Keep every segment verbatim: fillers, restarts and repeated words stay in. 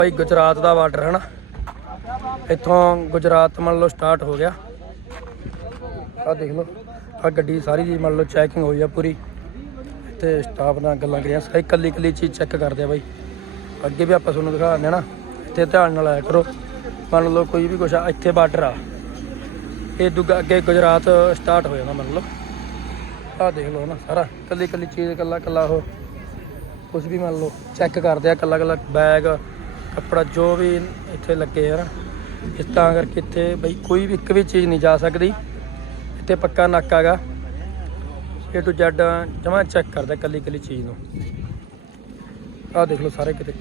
भाई गुजरात का बार्डर है ना, इतों गुजरात मान लो स्टार्ट हो गया। आ देख लो आ गड्डी सारी दी मान लो चैकिंग हुई है पूरी। इतने स्टाफ नाल गल्लां करियां, सारी कल्ली कल्ली चीज़ चैक करते भाई। अगे भी आपां तुहानूं दिखा दिंदे ना, इत्थे ध्यान नाल आया करो। मान लो कोई भी कुछ आ, इत्थे बार्डर आ, ये दूगा अगे गुजरात स्टार्ट हो जाना मान लो। आ देख लो ना सारा कल्ली कल्ली चीज़ कल्ला कल्ला हो कुछ भी मान लो चैक करते हैं, कल्ला कल्ला बैग कपड़ा जो भी इत्थे लगे है ना। इस तां करके इत्थे बई कोई भी एक भी चीज़ नहीं जा सकती। इत्थे पक्का नाका गा, ए टू जैड जमा चैक करता कल्ली कल्ली चीज़ नूं। आ देख लो सारे किते।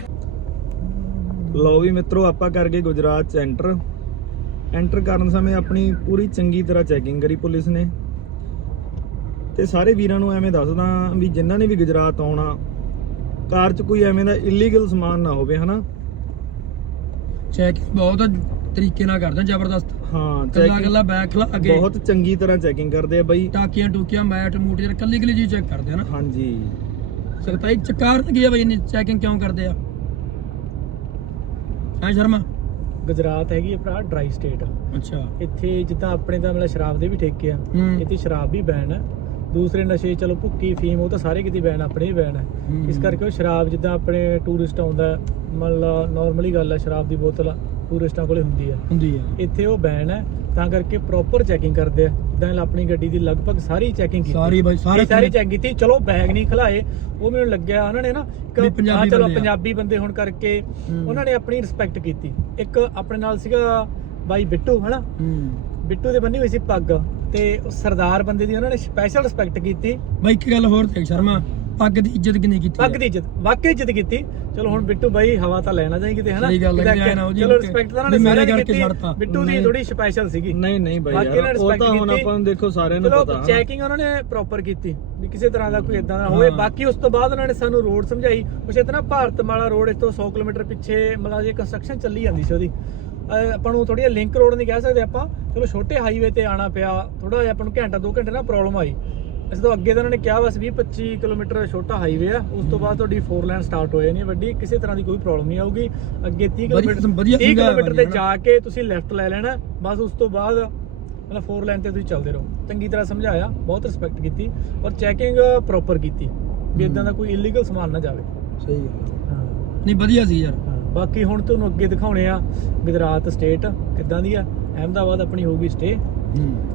लो भी मित्रों आपां कर गए गुजरात च एंटर। एंटर करन समय अपनी पूरी चंगी तरह चैकिंग करी पुलिस ने। ते सारे वीरां नूं एवें दसदा भी जिन्हां ने भी गुजरात आउणा, कार च कोई एवें दा इलीगल समान ना होवे, है ना। चैकिंग बहुत तरीके नाल करदे, जबरदस्त। हाँ कल्ला कल्ला बैग खला अगे बहुत चंगी तरह चैकिंग करदे आ बई। टाकियां टूकियां मैट मूट जरा कल्ली कल्ली चीज़ चेक करते हैं ना। हाँ जी सख्ताई चकार लगी है भाई, इन्नी चैकिंग क्यों करते हैं? हाँ शर्मा ਗੁਜਰਾਤ ਹੈਗੀ ਆ ਭਰਾ ਡਰਾਈ ਸਟੇਟ। ਅੱਛਾ ਇੱਥੇ ਜਿੱਦਾਂ ਆਪਣੇ ਤਾਂ ਮਤਲਬ ਸ਼ਰਾਬ ਦੇ ਵੀ ਠੇਕੇ ਆ, ਹੂੰ। ਇੱਥੇ ਸ਼ਰਾਬ ਵੀ ਬੈਨ ਹੈ। ਦੂਸਰੇ ਨਸ਼ੇ ਚਲੋ ਭੁੱਕੀ ਫੀਮ ਉਹ ਤਾਂ ਸਾਰੇ ਕਿਤੇ ਬੈਨ, ਆਪਣੇ ਵੀ ਬੈਨ ਹੈ। ਹੂੰ। ਇਸ ਕਰਕੇ ਉਹ ਸ਼ਰਾਬ ਜਿੱਦਾਂ ਆਪਣੇ ਟੂਰਿਸਟ ਆਉਂਦਾ, ਮਤਲਬ ਨਾਰਮਲੀ ਗੱਲ ਹੈ ਸ਼ਰਾਬ ਦੀ ਬੋਤਲ ਟੂਰਿਸਟਾਂ ਕੋਲੇ ਹੁੰਦੀ ਹੈ ਹੁੰਦੀ ਹੈ ਇੱਥੇ ਉਹ ਬੈਨ ਹੈ। ਤਾਂ ਕਰਕੇ ਪ੍ਰੋਪਰ ਚੈਕਿੰਗ ਕਰਦੇ ਆ। ਜਿੱਦਾਂ ਆਪਣੀ ਗੱਡੀ ਦੀ ਲਗਭਗ ਸਾਰੀ ਚੈਕਿੰਗ ਕੀਤੀ, ਸਾਰੀ ਬਾਈ ਸਾਰੇ ਸਾਰੀ ਚੈੱਕ ਕੀਤੀ। ਚਲੋ ਬੈਗ ਨਹੀਂ ਖਲਾਏ, ਉਹ ਮੈਨੂੰ ਲੱਗਿਆ ਉਹਨਾਂ ਨੇ ਨਾ ਵੀ ਪੰਜਾਬੀ ਚਲੋ ਬੰਦੇ ਆ। ਪੰਜਾਬੀ ਬੰਦੇ ਹੋਣ ਕਰਕੇ ਹੂੰ। ਉਹਨਾਂ ਨੇ ਆਪਣੀ ਰਿਸਪੈਕਟ ਕੀਤੀ। ਇੱਕ ਆਪਣੇ ਨਾਲ ਸੀਗਾ ਬਾਈ ਬਿੱਟੂ, ਹਨਾ ਹੂੰ। ਬਿੱਟੂ ਦੇ ਬੰਨੀ ਹੋਈ ਸੀ ਪੱਗ, ਤੇ ਉਹ ਸਰਦਾਰ ਬੰਦੇ ਦੀ ਉਹਨਾਂ ਨੇ ਸਪੈਸ਼ਲ ਰਿਸਪੈਕਟ ਕੀਤੀ। ਬਾਈ ਇੱਕ ਗੱਲ ਹੋਰ ਦੇਖ ਸ਼ਰਮਾ, ਪੱਗ ਦੀ ਇੱਜ਼ਤ ਕਿੰਨੀ ਕੀਤੀ ਪੱਗ ਦੀ ਇੱਜ਼ਤ, ਵਾਕਈ ਇੱਜ਼ਤ ਕੀਤੀ। ਚਲੋ ਹੁਣ ਬਿੱਟੂ ਬਾਈ ਹਵਾ ਤਾਂ ਲੈਣਾ ਚਾਹੀਏ ਕਿਤੇ, ਹਨਾ ਸਹੀ ਗੱਲ ਹੈ, ਕਿਤੇ ਨਾ ਉਹ ਜੀ ਚਲੋ ਰਿਸਪੈਕਟ ਤਾਂ ਉਹਨਾਂ ਨੇ ਮੇਰੇ ਸਾਰਿਆਂ ਨੇ ਕਰਕੇ ਕੀਤੀ। ਛੱਡਤਾ। ਬਿੱਟੂ ਦੀ ਥੋੜੀ ਸਪੈਸ਼ਲ ਸੀਗੀ। ਨਹੀਂ ਨਹੀਂ ਬਾਈ ਬਾਕੀ ਯਾਰ ਇਹਨਾਂ ਨੇ ਉਹ ਤਾਂ respect ਹੁਣ ਕੀਤੀ। ਆਪਾਂ ਨੂੰ ਦੇਖੋ ਸਾਰਿਆਂ ਨੂੰ ਚਲੋ ਪਤਾ। ਚੈਕਿੰਗ ਉਹਨਾਂ ਨੇ ਪ੍ਰੋਪਰ ਕੀਤੀ ਵੀ ਕਿਸੇ ਤਰ੍ਹਾਂ ਦਾ ਕੋਈ ਇਦਾਂ ਦਾ ਹੋਵੇ। ਹਾਂ। ਬਾਕੀ ਉਸ ਤੋਂ ਬਾਅਦ ਉਹਨਾਂ ਨੇ ਸਾਨੂੰ ਰੋਡ ਸਮਝਾਈ ਕੁਛ ਇਤਨਾ। ਭਾਰਤਮਾਲਾ ਰੋਡ ਇਸ ਤੋਂ ਸੌ ਕਿਲੋਮੀਟਰ ਪਿੱਛੇ ਮਤਲਬ ਜੇ ਕੰਸਟਰਕਸ਼ਨ ਚੱਲੀ ਜਾਂਦੀ ਸੀ ਉਹਦੀ। ਅਹ ਆਪਾਂ ਨੂੰ ਥੋੜੀ ਲਿੰਕ ਰੋਡ ਨਹੀਂ ਕਹਿ ਸਕਦੇ ਆਪਾਂ, ਚਲੋ ਛੋਟੇ ਹਾਈਵੇ ਤੇ ਆਣਾ ਪਿਆ। ਥੋੜਾ ਜਿਹਾ ਆਪਾਂ ਨੂੰ ਘੰਟਾ ਦੋ ਘੰਟੇ ਨਾ ਪ੍ਰੋਬਲਮ ਆਈ। ਇਸ ਤੋਂ ਅੱਗੇ ਤਾਂ ਉਹਨਾਂ ਨੇ ਕਿਹਾ ਬਸ ਵੀਹ ਪੱਚੀ ਕਿਲੋਮੀਟਰ ਛੋਟਾ ਹਾਈਵੇ ਆ, ਉਸ ਤੋਂ ਬਾਅਦ ਤੁਹਾਡੀ ਫੋਰ ਲਾਈਨ ਸਟਾਰਟ ਹੋ ਜਾਣੀ ਹੈ ਵੱਡੀ। ਕਿਸੇ ਤਰ੍ਹਾਂ ਦੀ ਕੋਈ ਪ੍ਰੋਬਲਮ ਨਹੀਂ ਆਊਗੀ। ਅੱਗੇ ਤੀਹ ਕਿਲੋਮੀਟਰ ਵਧੀਆ ਤੀਹ ਸਮਝਾਇਆ ਕਿਲੋਮੀਟਰ ਤੇ ਬਾਈ ਜਾ ਕੇ ਤੁਸੀਂ ਲੈਫਟ ਲੈ ਲੈਣਾ ਬਸ। ਉਸ ਤੋਂ ਬਾਅਦ ਮਤਲਬ ਫੋਰ ਲਾਈਨ ਤੇ ਤੁਸੀਂ ਚੱਲਦੇ ਰਹੋ। ਚੰਗੀ ਤਰ੍ਹਾਂ ਸਮਝਾਇਆ, ਬਹੁਤ ਰਿਸਪੈਕਟ ਕੀਤੀ ਔਰ ਚੈਕਿੰਗ ਪ੍ਰੋਪਰ ਕੀਤੀ ਵੀ ਇਦਾਂ ਦਾ ਕੋਈ ਇਲੀਗਲ ਸਮਾਨ ਨਾ ਜਾਵੇ। ਸਹੀ ਗੱਲ ਹਾਂ ਨਹੀਂ ਵਧੀਆ ਸੀ ਯਾਰ। ਹਾਂ। ਬਾਕੀ ਹੁਣ ਤੁਹਾਨੂੰ ਅੱਗੇ ਦਿਖਾਉਣੇ ਆ ਗੁਜਰਾਤ ਸਟੇਟ ਕਿੱਦਾਂ ਦੀ ਆ। ਅਹਿਮਦਾਬਾਦ ਆਪਣੀ ਹੋਊਗੀ ਸਟੇ। ਹੂੰ।